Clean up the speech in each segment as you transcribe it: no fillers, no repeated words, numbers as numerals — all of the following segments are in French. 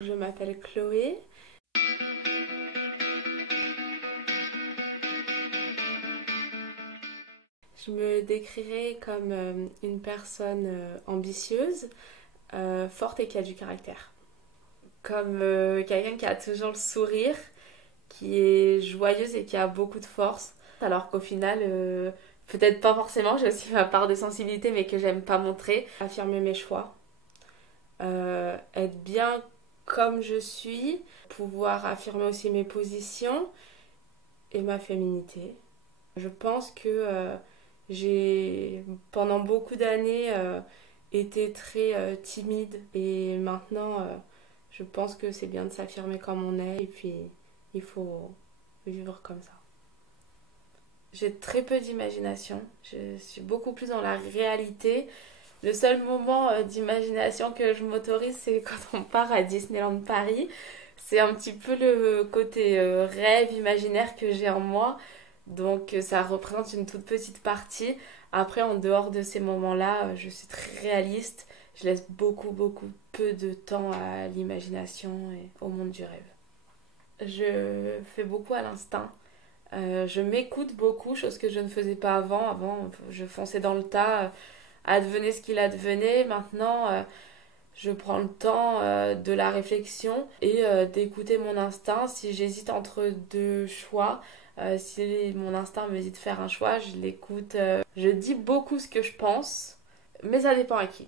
Je m'appelle Chloé. Je me décrirais comme une personne ambitieuse, forte et qui a du caractère. Comme quelqu'un qui a toujours le sourire, qui est joyeuse et qui a beaucoup de force. Alors qu'au final, peut-être pas forcément, j'ai aussi ma part de sensibilité mais que j'aime pas montrer. Affirmer mes choix, être bien comme je suis, pouvoir affirmer aussi mes positions et ma féminité. Je pense que j'ai, pendant beaucoup d'années, été très timide et maintenant, je pense que c'est bien de s'affirmer comme on est et puis il faut vivre comme ça. J'ai très peu d'imagination, je suis beaucoup plus dans la réalité. Le seul moment d'imagination que je m'autorise, c'est quand on part à Disneyland Paris. C'est un petit peu le côté rêve imaginaire que j'ai en moi. Donc ça représente une toute petite partie. Après, en dehors de ces moments-là, je suis très réaliste. Je laisse beaucoup peu de temps à l'imagination et au monde du rêve. Je fais beaucoup à l'instinct. Je m'écoute beaucoup, chose que je ne faisais pas avant. Avant, je fonçais dans le tas, advenait ce qu'il advenait. Maintenant, je prends le temps de la réflexion et d'écouter mon instinct. Si j'hésite entre deux choix, si mon instinct me dit de faire un choix, je l'écoute. Je dis beaucoup ce que je pense, mais ça dépend à qui.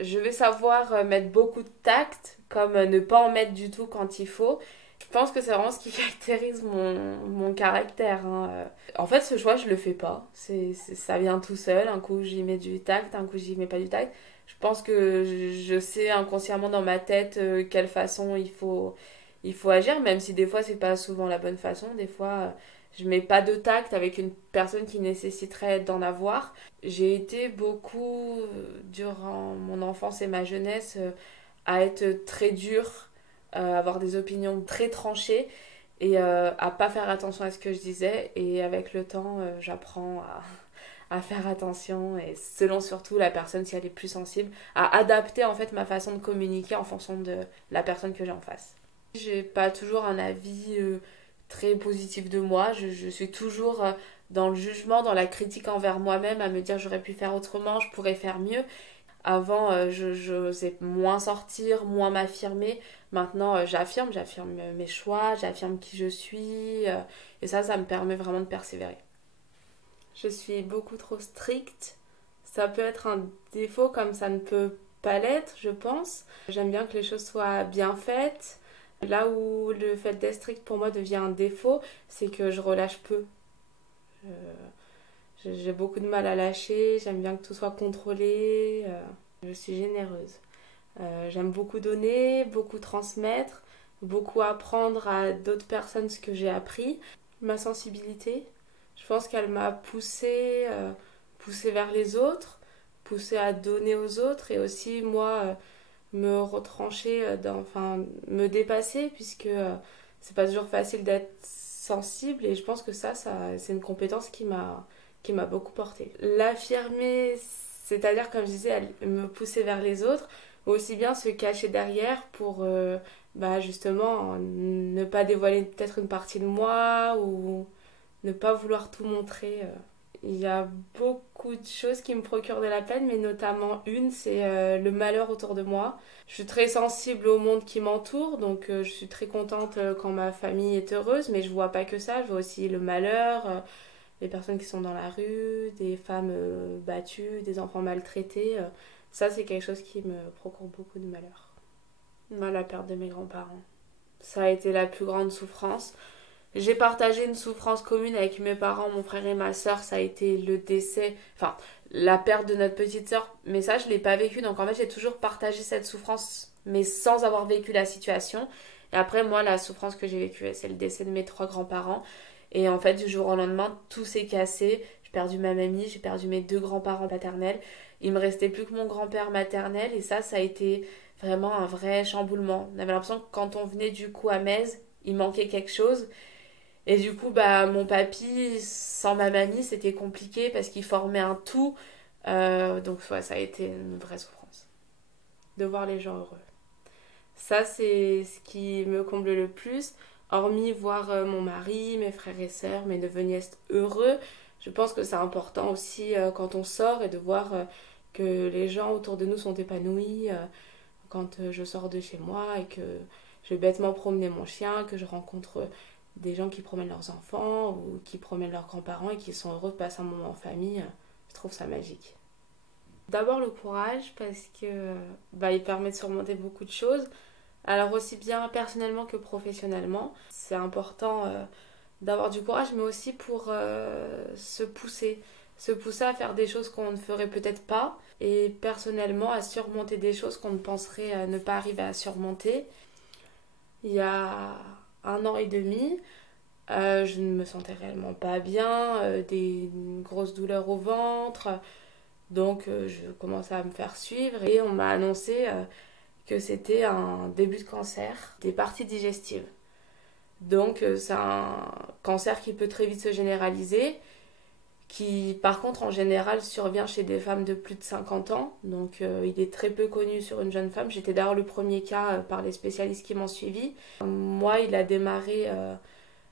Je vais savoir mettre beaucoup de tact, comme ne pas en mettre du tout quand il faut. Je pense que c'est vraiment ce qui caractérise mon caractère, hein. En fait, ce choix, je le fais pas. Ça vient tout seul. Un coup, j'y mets du tact, un coup, j'y mets pas du tact. Je pense que je sais inconsciemment dans ma tête quelle façon il faut agir, même si des fois, c'est pas souvent la bonne façon. Des fois, je mets pas de tact avec une personne qui nécessiterait d'en avoir. J'ai été beaucoup, durant mon enfance et ma jeunesse, à être très dure, avoir des opinions très tranchées et à pas faire attention à ce que je disais. Et avec le temps, j'apprends à faire attention et selon surtout la personne si elle est plus sensible, à adapter en fait ma façon de communiquer en fonction de la personne que j'ai en face. J'ai pas toujours un avis très positif de moi, je suis toujours dans le jugement, dans la critique envers moi-même, à me dire j'aurais pu faire autrement, je pourrais faire mieux. Avant, j'osais moins sortir, moins m'affirmer. Maintenant, j'affirme mes choix, j'affirme qui je suis. Et ça me permet vraiment de persévérer. Je suis beaucoup trop stricte. Ça peut être un défaut comme ça ne peut pas l'être, je pense. J'aime bien que les choses soient bien faites. Là où le fait d'être strict pour moi devient un défaut, c'est que je relâche peu. J'ai beaucoup de mal à lâcher, j'aime bien que tout soit contrôlé. Je suis généreuse. J'aime beaucoup donner, beaucoup transmettre, beaucoup apprendre à d'autres personnes ce que j'ai appris. Ma sensibilité, je pense qu'elle m'a poussée vers les autres, poussée à donner aux autres et aussi moi me retrancher, enfin me dépasser puisque c'est pas toujours facile d'être sensible et je pense que ça c'est une compétence qui m'a beaucoup portée. L'affirmer, c'est-à-dire comme je disais, me pousser vers les autres, ou aussi bien se cacher derrière pour bah justement ne pas dévoiler peut-être une partie de moi ou ne pas vouloir tout montrer. Il y a beaucoup de choses qui me procurent de la peine, mais notamment une, c'est le malheur autour de moi. Je suis très sensible au monde qui m'entoure, donc je suis très contente quand ma famille est heureuse, mais je vois pas que ça, je vois aussi le malheur, les personnes qui sont dans la rue, des femmes battues, des enfants maltraités. Ça, c'est quelque chose qui me procure beaucoup de malheur. Moi, la perte de mes grands-parents. Ça a été la plus grande souffrance. J'ai partagé une souffrance commune avec mes parents, mon frère et ma soeur. Ça a été le décès, enfin, la perte de notre petite soeur. Mais ça, je ne l'ai pas vécu. Donc, en fait, j'ai toujours partagé cette souffrance, mais sans avoir vécu la situation. Et après, moi, la souffrance que j'ai vécue, c'est le décès de mes trois grands-parents. Et en fait, du jour au lendemain, tout s'est cassé. J'ai perdu ma mamie, j'ai perdu mes deux grands-parents paternels. Il me restait plus que mon grand-père maternel. Et ça a été vraiment un vrai chamboulement. On avait l'impression que quand on venait du coup à Metz, il manquait quelque chose. Et du coup, bah, mon papy, sans ma mamie, c'était compliqué parce qu'il formait un tout. Donc, ouais, ça a été une vraie souffrance de voir les gens heureux. Ça, c'est ce qui me comble le plus. Hormis voir mon mari, mes frères et sœurs, mes neveux nièces heureux, je pense que c'est important aussi quand on sort et de voir que les gens autour de nous sont épanouis. Quand je sors de chez moi et que je vais bêtement promener mon chien, que je rencontre des gens qui promènent leurs enfants ou qui promènent leurs grands-parents et qui sont heureux de passer un moment en famille, je trouve ça magique. D'abord le courage parce que il permet de surmonter beaucoup de choses. Alors aussi bien personnellement que professionnellement. C'est important d'avoir du courage mais aussi pour se pousser. Se pousser à faire des choses qu'on ne ferait peut-être pas et personnellement à surmonter des choses qu'on ne penserait ne pas arriver à surmonter. Il y a 1 an et demi, je ne me sentais réellement pas bien, des grosses douleurs au ventre, donc je commençais à me faire suivre et on m'a annoncé que c'était un début de cancer des parties digestives. Donc c'est un cancer qui peut très vite se généraliser, qui par contre en général survient chez des femmes de plus de 50 ans, donc il est très peu connu sur une jeune femme. J'étais d'ailleurs le premier cas par les spécialistes qui m'ont suivi. Moi, il a démarré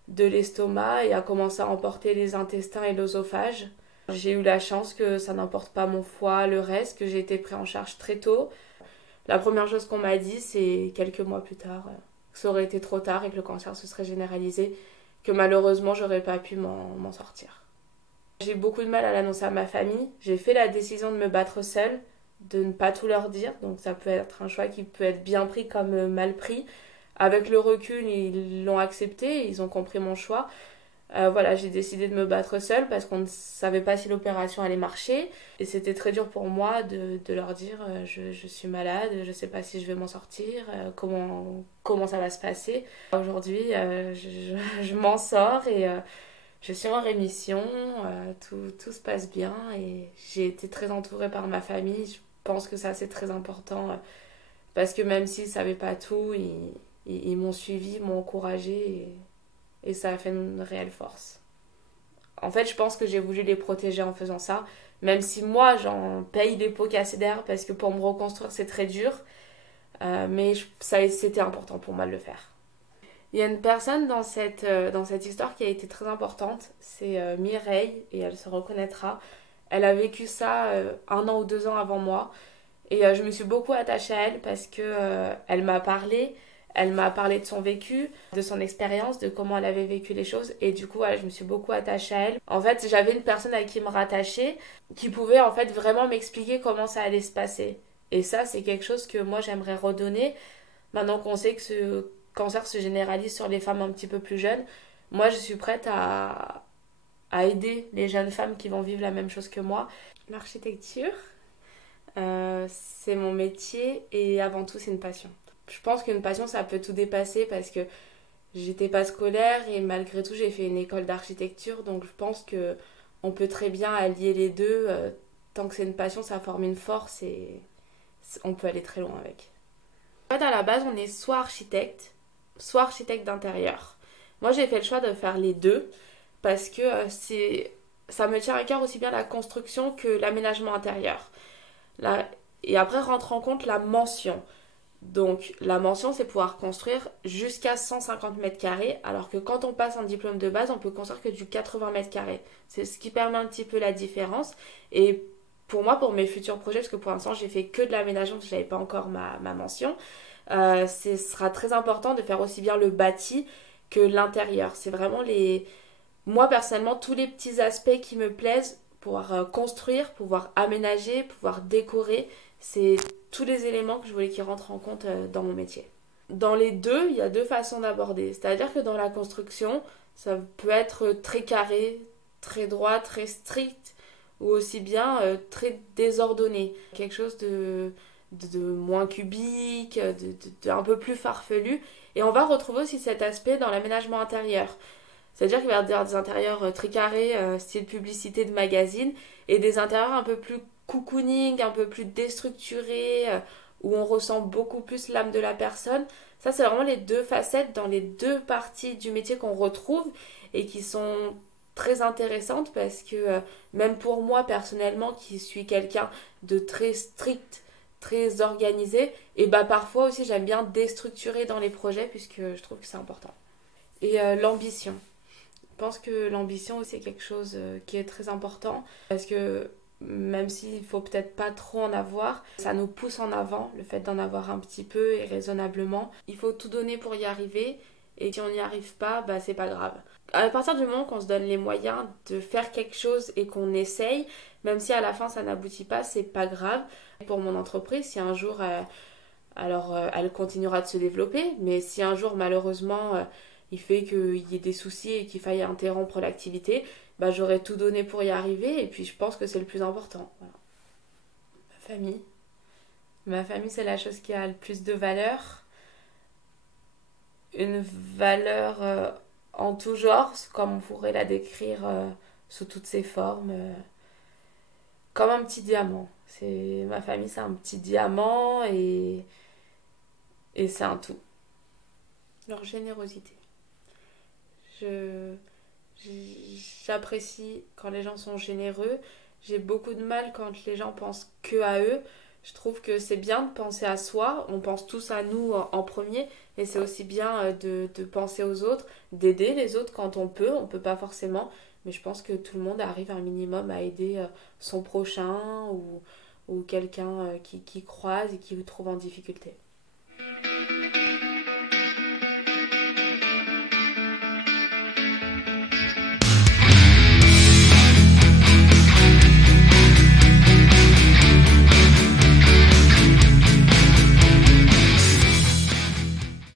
de l'estomac et a commencé à emporter les intestins et l'œsophage. J'ai eu la chance que ça n'emporte pas mon foie, le reste, que j'ai été pris en charge très tôt. La première chose qu'on m'a dit, c'est quelques mois plus tard, que ça aurait été trop tard et que le cancer se serait généralisé, que malheureusement j'aurais pas pu m'en sortir. J'ai beaucoup de mal à l'annoncer à ma famille. J'ai fait la décision de me battre seule, de ne pas tout leur dire. Donc ça peut être un choix qui peut être bien pris comme mal pris. Avec le recul, ils l'ont accepté, ils ont compris mon choix. Voilà, j'ai décidé de me battre seule parce qu'on ne savait pas si l'opération allait marcher. Et c'était très dur pour moi de leur dire je suis malade, je ne sais pas si je vais m'en sortir, comment ça va se passer. Aujourd'hui, je m'en sors et je suis en rémission, tout se passe bien et j'ai été très entourée par ma famille. Je pense que ça c'est très important parce que même s'ils ne savaient pas tout, ils m'ont suivi, m'ont encouragée et ça a fait une réelle force. En fait, je pense que j'ai voulu les protéger en faisant ça, même si moi j'en paye les pots cassés d'air parce que pour me reconstruire c'est très dur, mais c'était important pour moi de le faire. Il y a une personne dans cette histoire qui a été très importante, c'est Mireille, et elle se reconnaîtra. Elle a vécu ça 1 an ou 2 ans avant moi, et je me suis beaucoup attachée à elle parce que elle m'a parlé de son vécu, de son expérience, de comment elle avait vécu les choses, et du coup, voilà, je me suis beaucoup attachée à elle. En fait, j'avais une personne à qui me rattacher, qui pouvait en fait vraiment m'expliquer comment ça allait se passer. Et ça, c'est quelque chose que moi j'aimerais redonner, maintenant qu'on sait que ce cancer se généralise sur les femmes un petit peu plus jeunes. Moi, je suis prête à aider les jeunes femmes qui vont vivre la même chose que moi. L'architecture, c'est mon métier et avant tout, c'est une passion. Je pense qu'une passion, ça peut tout dépasser parce que j'étais pas scolaire et malgré tout, j'ai fait une école d'architecture. Donc, je pense que on peut très bien allier les deux. Tant que c'est une passion, ça forme une force et on peut aller très loin avec. En fait, à la base, on est soit architecte d'intérieur. Moi, j'ai fait le choix de faire les deux parce que ça me tient à cœur aussi bien la construction que l'aménagement intérieur. Et après, rentre en compte la mention. Donc, la mention, c'est pouvoir construire jusqu'à 150 mètres carrés, alors que quand on passe un diplôme de base, on peut construire que du 80 mètres carrés. C'est ce qui permet un petit peu la différence. Et pour moi, pour mes futurs projets, parce que pour l'instant, j'ai fait que de l'aménagement, parce que je n'avais pas encore ma mention, ce sera très important de faire aussi bien le bâti que l'intérieur. C'est vraiment moi personnellement, tous les petits aspects qui me plaisent, pouvoir construire, pouvoir aménager, pouvoir décorer, c'est tous les éléments que je voulais qu'ils rentrent en compte dans mon métier. Dans les deux, il y a deux façons d'aborder. C'est-à-dire que dans la construction, ça peut être très carré, très droit, très strict, ou aussi bien très désordonné. Quelque chose de moins cubique, un peu plus farfelu. Et on va retrouver aussi cet aspect dans l'aménagement intérieur. C'est-à-dire qu'il va y avoir des intérieurs très carrés, style publicité de magazine, et des intérieurs un peu plus cocooning, un peu plus déstructurés, où on ressent beaucoup plus l'âme de la personne. Ça, c'est vraiment les deux facettes dans les deux parties du métier qu'on retrouve et qui sont très intéressantes parce que même pour moi personnellement, qui suis quelqu'un de très strict, très organisée. Et bah parfois aussi j'aime bien déstructurer dans les projets puisque je trouve que c'est important. Et l'ambition. Je pense que l'ambition aussi est quelque chose qui est très important parce que même s'il faut peut-être pas trop en avoir, ça nous pousse en avant, le fait d'en avoir un petit peu et raisonnablement. Il faut tout donner pour y arriver et si on n'y arrive pas, bah c'est pas grave. À partir du moment qu'on se donne les moyens de faire quelque chose et qu'on essaye, même si à la fin ça n'aboutit pas, c'est pas grave. Pour mon entreprise, si un jour elle continuera de se développer, mais si un jour malheureusement il fait qu'il y ait des soucis et qu'il faille interrompre l'activité, bah, j'aurais tout donné pour y arriver et puis je pense que c'est le plus important. Voilà. Ma famille. Ma famille, c'est la chose qui a le plus de valeur. Une valeur en tout genre, comme on pourrait la décrire sous toutes ses formes, comme un petit diamant. Ma famille, c'est un petit diamant et c'est un tout. Leur générosité. Je, J'apprécie quand les gens sont généreux. J'ai beaucoup de mal quand les gens pensent que à eux. Je trouve que c'est bien de penser à soi. On pense tous à nous en premier. Et c'est aussi bien de penser aux autres, d'aider les autres quand on peut. On peut pas forcément. Mais je pense que tout le monde arrive un minimum à aider son prochain ou quelqu'un qui croise et qui vous trouve en difficulté.